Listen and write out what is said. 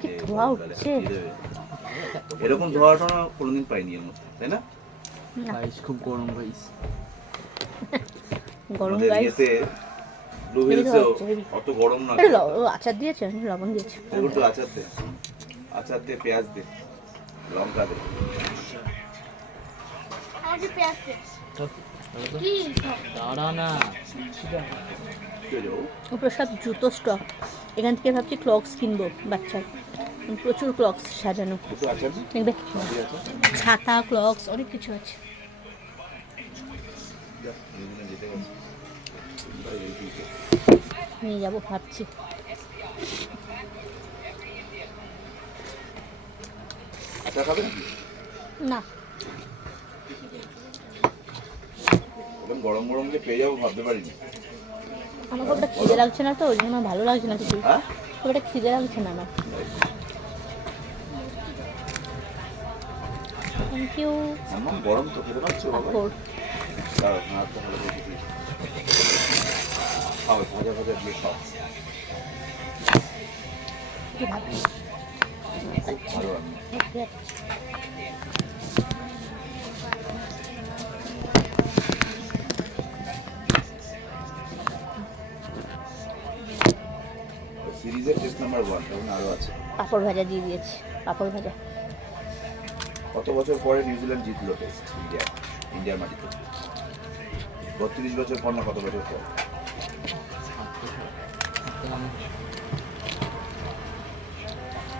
কি ধোয়া উঠছে। এরকম ধোয়াটা না কোনোদিন পাইনি এর মধ্যে, তাই না? গাইস খুব গরম গাইস। গরম আমাদের গাইস। ইয়েতে ব্লু হিলসেও অত গরম না। আচার দিয়েছে, লবণ দিয়েছে। একটু আচার দে, আচার দে, পেঁয়াজ দে, লঙ্কা দে। দাঁড়া না। ওপরে সব জুতো স্টক। এখান থেকে ভাবছি ক্লক্স কিনবো বাচ্চার, প্রচুর ক্লক্স সাজানো একটু আচার দে, দেখবে, দিয়ে আচার। ছাতা ক্লক্স অনেক কিছু আছে। যা, নিয়ে যেতে গেছে। নিয়ে যাবো ভাবছি। আচার খাবে নাকি? না, এখন গরম গরম যে পেয়ে যাবো ভাবতে পারিনি। আমার খুব একটা খিদে লাগছে না, তো ওই জন্য আমার ভালো লাগছে না কিছু। হ্যাঁ, খুব একটা খিদে লাগছে না আমার। Thank you. এমন গরম তো খেতে পারছো বাবা? পাঁপড়। দাঁড়াও, না তো ভালো করে দিই। খাও, ভাজা ভাজা দিয়ে খাও। কি ভাবি? খুব ভালো রান্না। সিরিজের টেস্ট নাম্বার 1, তখন আরও আছে। পাঁপড় ভাজা দিয়ে দিয়েছি, পাঁপড় ভাজা। কত বছর পরে নিউজিল্যান্ড জিতলো টেস্ট ইন্ডিয়ার মাটিতে? 32 বছর পর না কত বছর পর?